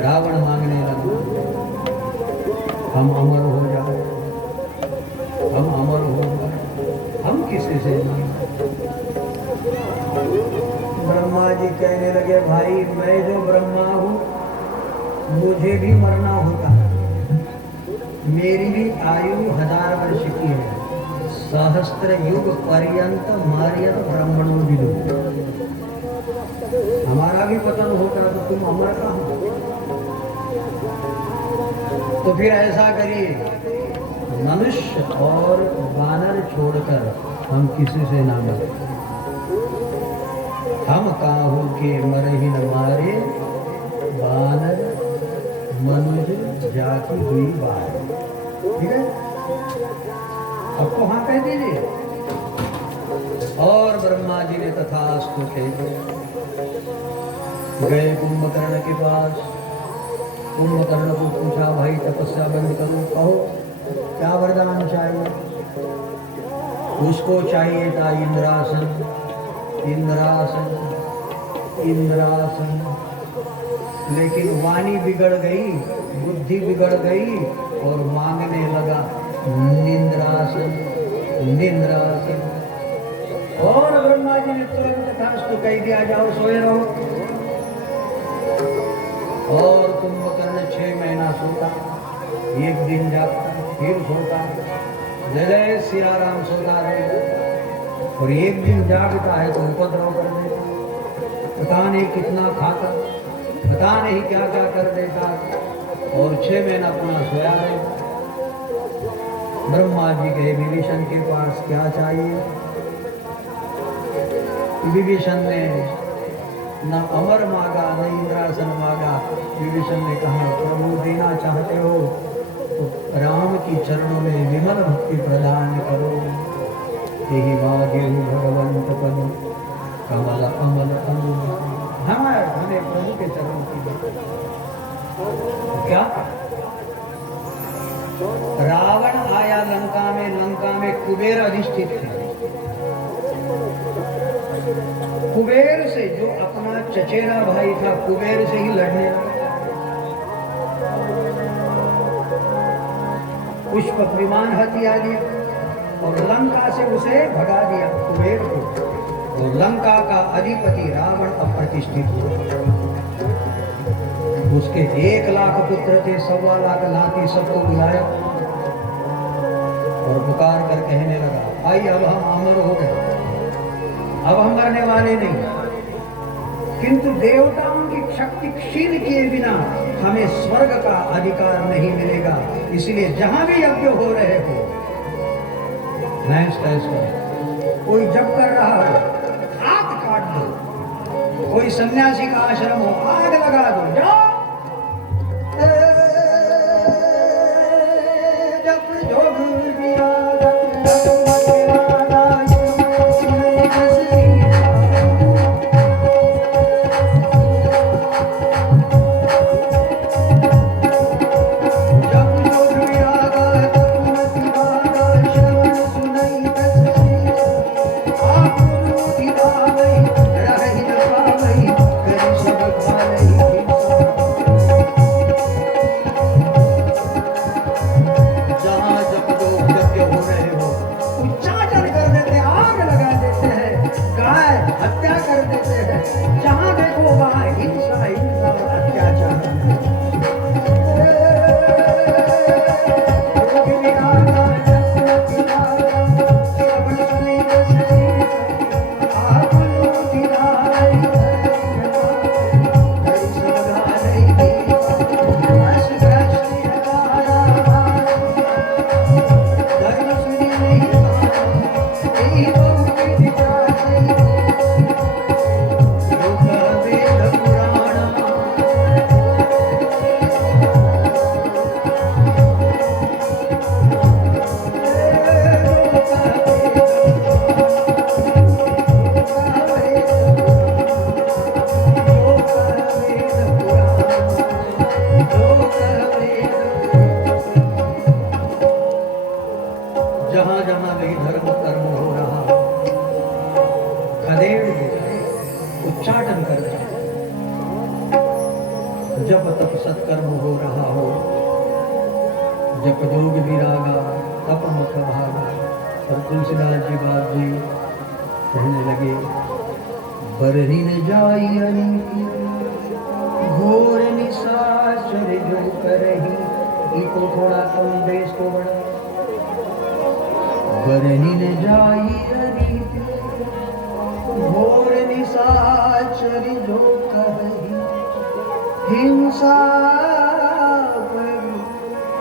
रावण मांगने लगा, हम अमर हो जाए, हम अमर हो जाए, हम किसी से नहीं। ब्रह्मा जी कहने लगे, भाई मैं जो ब्रह्मा हूँ मुझे भी मरना होता है, मेरी भी आयु 1000 वर्ष की है। सहस्त्र युग पर्यंत मार्यत ब्राह्मणों विदु, हमारा भी पतन होता तो तुम अमर कहाँ। तो फिर ऐसा करिए, मनुष्य और वानर छोड़कर हम किसी से ना मरे, हम काहू के मरे ही न मारे, वानर मनुज जाति हुई बात। ठीक है, सबको हाँ कह दीजिए। और ब्रह्मा जी ने तथास्तु कह दिया। गए कुंभकर्ण के पास, कुंभकर्ण को पूछा, भाई तपस्या बंद करो, कहो क्या वरदान चाहिए। उसको चाहिए था इंद्रासन, इंद्रासन, इंद्रासन। लेकिन वाणी बिगड़ गई, बुद्धि बिगड़ गई और मांगने लगा निंद्रासन, निंद्रासन। और ब्रह्मा जी ने तुरंत तथास्तु कह दिया, जाओ सोए रहो। और कुंभकर्ण 6 महीना सोता, एक दिन जागता, फिर सोता, जय सिया राम सोता रहेगा। और एक दिन जागता है तो उपद्रव कर देता, पता नहीं कितना खाता, पता नहीं क्या क्या कर देता, और 6 महीना अपना सोया रहेगा। ब्रह्मा जी गए विभीषण के पास, क्या चाहिए। विभीषण ने न अमर मांगा न इंद्रासन मांगा। विभीषण ने कहा, प्रभु देना चाहते हो तो राम की चरणों में विमल भक्ति प्रदान करो। यही मांगे भगवंत पद कमल अमल अनु, हमें प्रभु के चरणों की। क्या रावण आया लंका में कुबेर अधिष्ठित थे। कुबेर से, जो अपना चचेरा भाई था, कुबेर से ही लड़ने लगा। पुष्प विमान हथिया लिया और लंका से उसे भगा दिया कुबेर को। और लंका का अधिपति रावण अप्रतिष्ठित हुआ। उसके 1 लाख पुत्र थे, 1.25 लाख नाती, सबको बुलाया और पुकार कर कहने लगा, भाई अब हम अमर हो गए, अब हम मरने वाले नहीं, किंतु देवताओं की शक्ति क्षीण किए बिना हमें स्वर्ग का अधिकार नहीं मिलेगा। इसलिए जहां भी यज्ञ हो रहे हो, कोई जप कर रहा है हाथ काट दो, कोई सन्यासी का आश्रम हो आग लगा दो, जाओ रही न पावई, करी सब भालई। जप तप सत्कर्म हो रहा हो, जप जोग विरागा तप मुख भागा। और तुलसीदास जी बाप जी कहने लगे, बरही न जाई अनीति घोर निशाचर जो करही। इको थोड़ा कम देश को बड़ा। बरही न जाई अनीति घोर निशाचर जो करही। हिंसा पर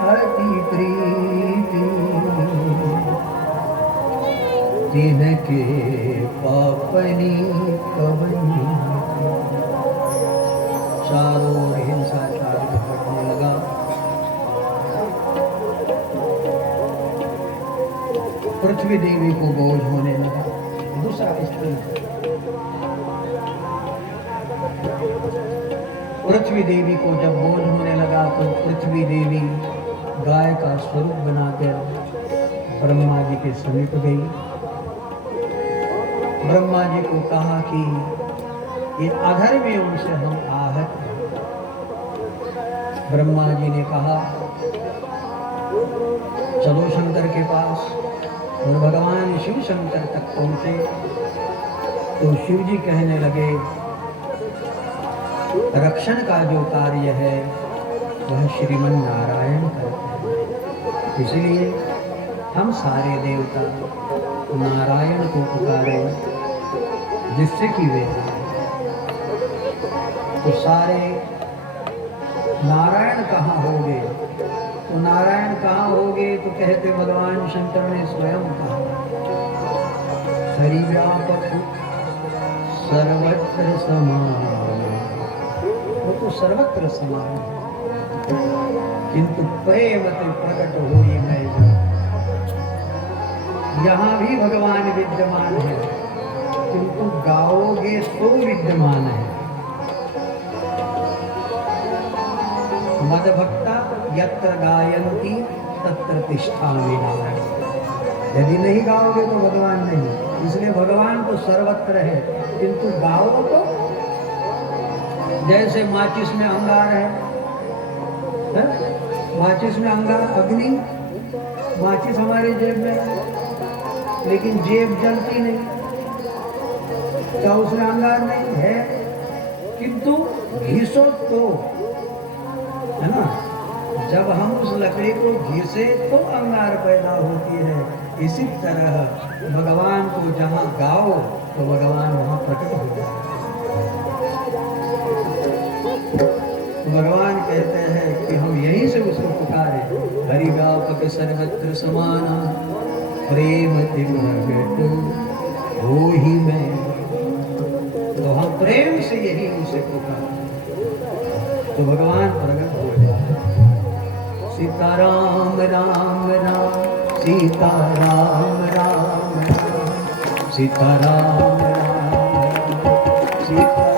अति प्रीति तिनके पापनी कवनी। चारों ओर हिंसाचार घटने लगा। पृथ्वी देवी को बोझ होने लगा। दूसरा स्त्री, पृथ्वी देवी को जब बोझ होने लगा तो पृथ्वी देवी गाय का स्वरूप बनाकर ब्रह्मा जी के समीप गई। ब्रह्मा जी को कहा कि ये अधर्मी उनसे हम आहत हैं। ब्रह्मा जी ने कहा चलो शंकर के पास। और भगवान शिव शंकर तक पहुंचे तो शिव जी कहने लगे, रक्षण का जो कार्य है वह श्रीमन नारायण करते हैं। इसलिए हम सारे देवता नारायण को पुकारे जिससे कि वे तो सारे नारायण कहाँ होंगे? तो नारायण कहाँ होंगे? तो कहते भगवान शंकर ने स्वयं कहा, हरि व्यापक सर्वत्र समान। वो तो सर्वत्र समान है, किंतु प्रेम से प्रकट हुई मैं यहाँ भी भगवान विद्यमान है, किंतु गाओगे तो विद्यमान है। मदभक्ता यत्र गायन्ति तत्र तिष्ठामि नारायण। यदि नहीं गाओगे तो भगवान नहीं। इसलिए भगवान तो सर्वत्र है, किंतु गाओ तो जैसे माचिस में अंगार है, माचिस में अंगार अग्नि, माचिस हमारे जेब में, लेकिन जेब जलती नहीं, क्या उसमें अंगार नहीं है? किंतु घिसो तो, है ना, जब हम उस लकड़ी को घिसे तो अंगार पैदा होती है। इसी तरह भगवान को जहाँ गाओ तो भगवान वहाँ प्रकट हो जाए। भगवान कहते हैं कि हम यहीं से उसको पुकारे, हरि व्यापक सर्वत्र समाना प्रेम प्रगट हो ही मैं। तो हम प्रेम से यही उसे पुकारे तो भगवान प्रकट हो जाए। सीताराम राम राम सीताराम राम राम सीताराम राम सीताराम।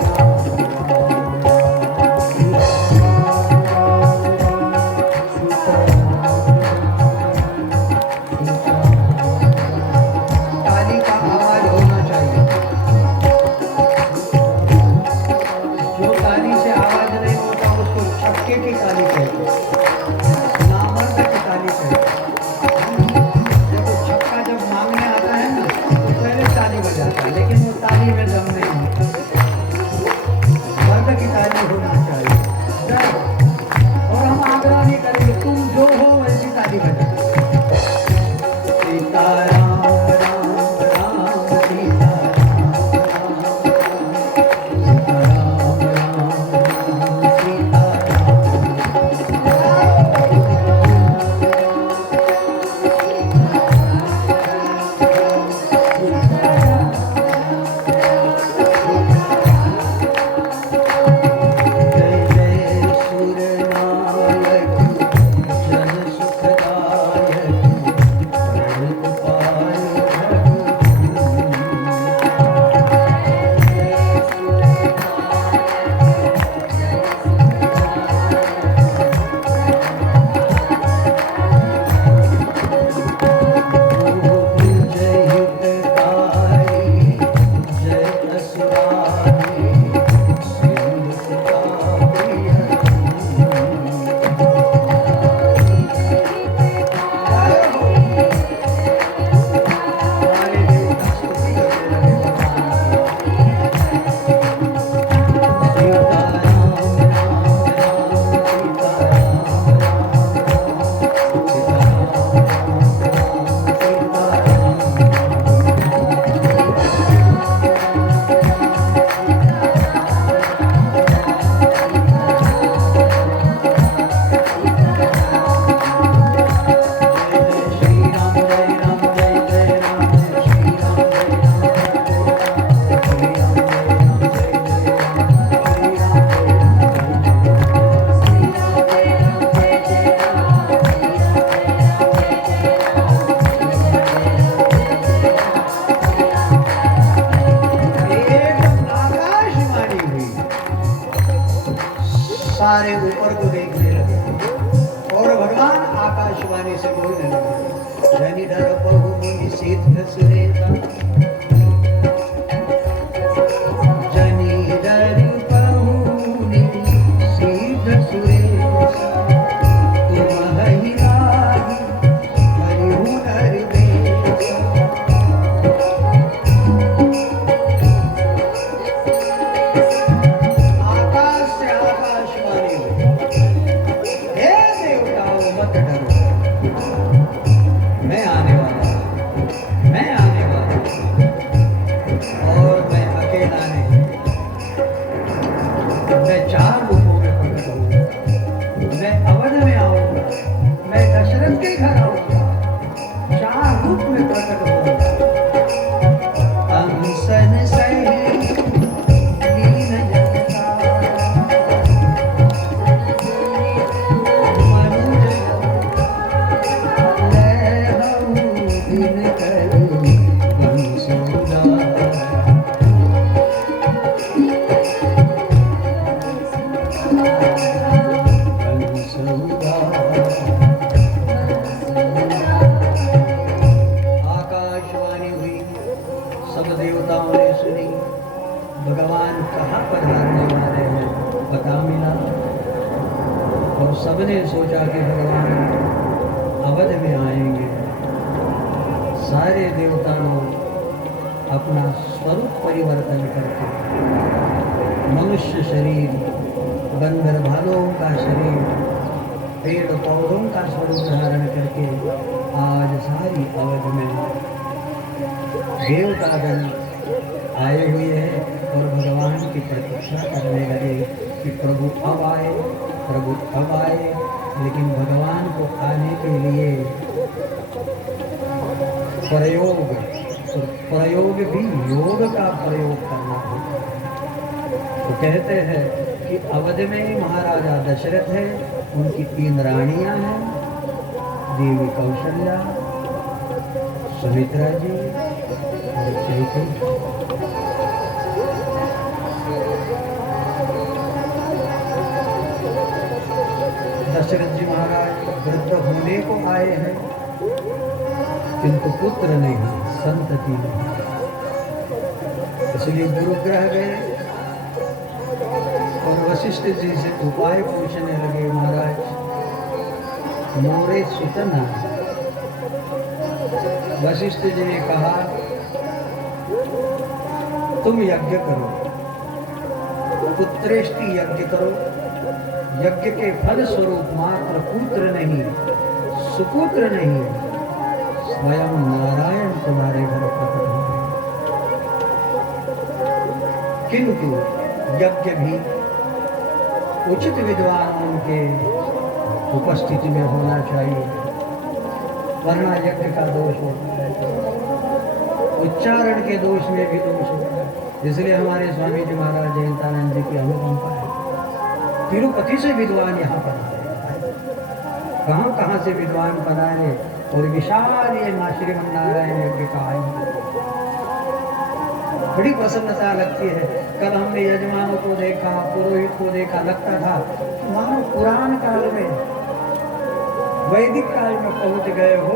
सारे ऊपर को देखने लगे और भगवान आकाशवाणी से बोलने लगे, जनि धर बहु मुनि सिद्ध सुरेता, जनि धर बहु मुनि सिद्ध सुरेता, तुम ही लागी हरिहु नर बेसा। आकाश से आकाशवाणी हुई, हे देवताओं मत डरो, मैं आने वाला हूं, मैं आने वाला हूं, और मैं अकेला नहीं, मैं 4 रूपों में प्रकट होऊंगा, मैं अवध में आऊंगा, मैं दशरथ के घर आऊंगा, 4 रूप में प्रकट होऊंगा। अंसन सहित लीन जगता, मनुज लहऊ दिन करू बंसुरा। आकाशवाणी हुई, सब देवताओं ने सुनी, भगवान कहाँ पधारने वाले हैं पता मिला, और सबने सोचा कि भगवान अवध में आएंगे। सारे देवताओं अपना स्वरूप परिवर्तन करके मनुष्य शरीर, बंदर भालुओं का शरीर, पेड़ पौधों का स्वरूप धारण करके आज सारी अवध में देवतागण आए हुए हैं और भगवान की प्रतीक्षा करने लगे कि प्रभु अब आए, प्रभु अब आए। लेकिन भगवान को आने के लिए प्रयोग, तो प्रयोग भी योग का प्रयोग करना होता है। तो कहते हैं कि अवध में महाराजा दशरथ है, उनकी 3 रानियां हैं, देवी कौशल्या, सुमित्रा जी और कैकेयी। दशरथ जी महाराज वृद्ध होने को आए हैं, किंतु पुत्र नहीं, संतति नहीं, इसलिए गुरुग्रह गए और वशिष्ठ जी से उपाय पूछने लगे, महाराज मोरे सुतना। वशिष्ठ जी ने कहा, तुम यज्ञ करो, पुत्रेष्टि यज्ञ करो, यज्ञ के फल स्वरूप मात्र पुत्र नहीं, सुपुत्र नहीं, स्वयं नारायण तुम्हारे घर प्रकट होंगे। किंतु यज्ञ भी उचित विद्वानों के उपस्थिति में होना चाहिए, वरना यज्ञ का दोष होता है, उच्चारण के दोष में भी दोष होता है। इसलिए हमारे स्वामी जी महाराज जयंतानंद जी की अनुकंपा है, तिरुपति से विद्वान यहाँ पधारे, कहाँ कहाँ से विद्वान पधारे और विशाल ये मां श्रीमन्नारायण यज्ञ का आयोजन, बड़ी प्रसन्नता लगती है। कल हमने यजमानों को देखा, पुरोहित को देखा, लगता था मानो पुराण काल में, वैदिक काल में पहुंच गए हो।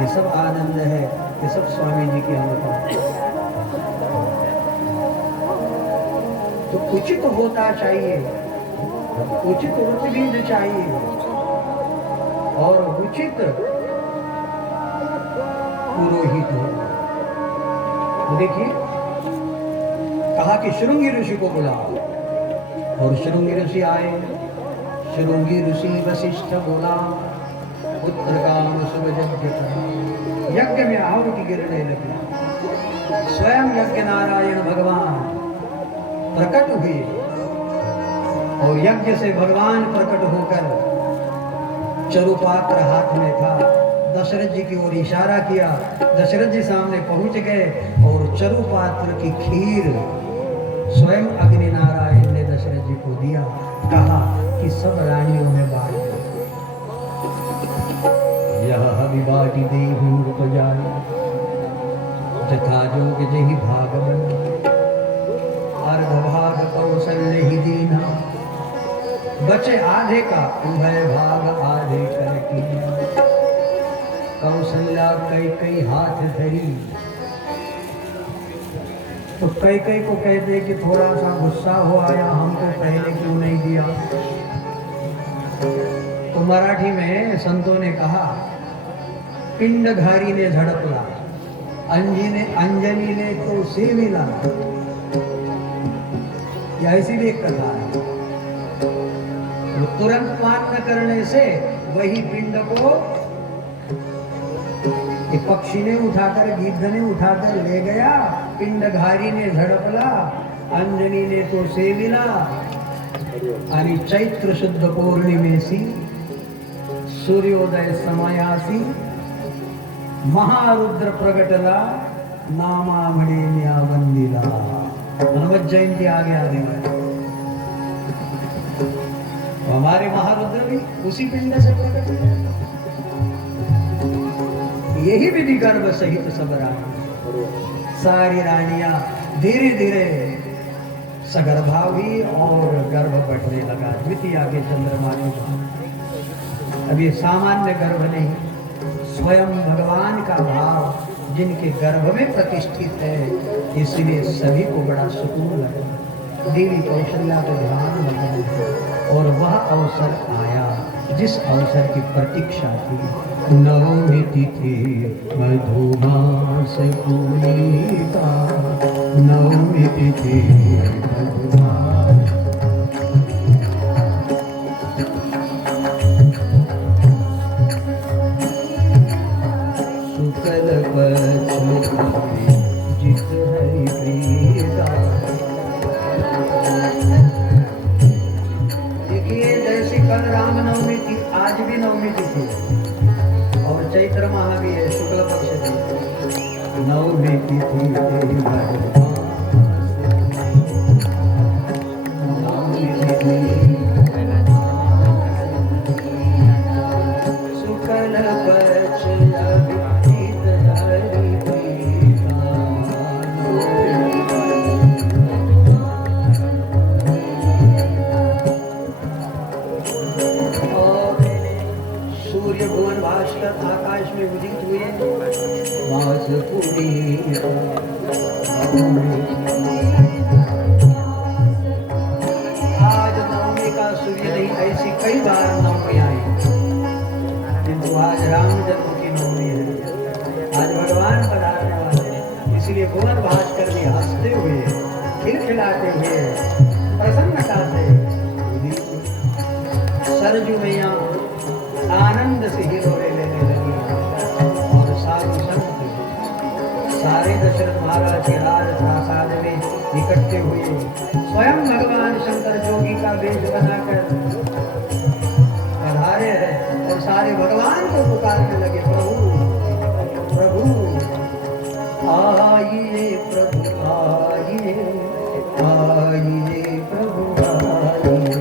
ये सब आनंद है, ये सब स्वामी जी की अनुकंपा। तो उचित होता चाहिए, उचित ऋतुविद चाहिए और उचित पुरोहित हो। तो देखिए, कहा कि शृंगी ऋषि को बुलाओ, और शृंगी ऋषि आए। शृंगी ऋषि वशिष्ठ बोला, पुत्र काम शुभ यज्ञ करा। यज्ञ में आहुति गिरने लगी, स्वयं यज्ञ नारायण भगवान प्रकट हुए और यज्ञ से भगवान प्रकट होकर चरुपात्र हाथ में था, दशरथ जी की ओर इशारा किया। दशरथ जी सामने पहुंच गए और चरुपात्र की खीर स्वयं अग्नि नारायण ने दशरथ जी को दिया। कहा कि सब रानियों में बांट दो, यह विवाटी देहि नृप जाय, जथा जोग जहि भाग बन, अर्ध भाग कौशल्य ही दीना, बचे आधे का उभय भाग आधे कर की। कौशल्या कई कई हाथ धरी, तो कई कई को कहते कि थोड़ा सा गुस्सा हो आया, हमको पहले क्यों नहीं दिया। तो मराठी में संतों ने कहा, पिंडघारी ने झड़पला, अंजनी ने तो सेविला। यह ऐसी भी एक कथा है। तो तुरंत मान न करने से वही पिंड को पक्षी ने उठाकर, गिद्ध ने उठाकर ले गया। पिंडघारी ने झड़पला, अंजनी ने तो सेविला। आणि चैत्र शुद्ध पौर्णिमेसी सूर्योदय समयासी महारुद्र प्रगटला, नामा म्हणे न्या वंदिला। हनुमत जयंती आगे आने वाली। हमारे महारुद्र भी उसी पिंड से प्रकट हुए। यही विधि गर्भ सहित सब रानी, सारी रानियां धीरे धीरे सगर्भा हुई और गर्भ बढ़ने लगा। द्वितीया के चंद्रमा की बात। अब ये सामान्य गर्भ नहीं, स्वयं भगवान का भाव जिनके गर्भ में प्रतिष्ठित है, इसलिए सभी को बड़ा सुकून लगा। देवी कौशल्या को ध्यान लगा और वह अवसर आया जिस अवसर की प्रतीक्षा थी। नवमी तिथि मधुमास पुनीता, नवमी तिथि मधुमास। शुक्ल पक्ष जित हरि प्रीता। देखिए जैसे कल रामनवमी थी, आज भी नवमी तिथि और चैत्र माह भी है, शुक्ल पक्ष थी। नवमी तिथि आकाश में उदित हुए। आज नवमी का सूर्य नहीं, ऐसी कई बार नवमी आई, किंतु आज राम जन्म की नवमी है। आज भगवान पधारने वाले हैं, इसलिए भुवन भास्कर भी हंसते हुए, खिलखिलाते हुए, प्रसन्नता से सरजू मैया आनंद से हिलोरे लेने लगी। और साधु संत सारे दशरथ महाराज के राज प्रासाद में इकट्ठे हुए। स्वयं भगवान शंकर जोगी का वेश बनाकर पधारे हैं और सारे भगवान को पुकारने लगे, प्रभु प्रभु आइए, प्रभु आइए, आइए प्रभु आइए।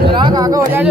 जरा आगे हो जाए जो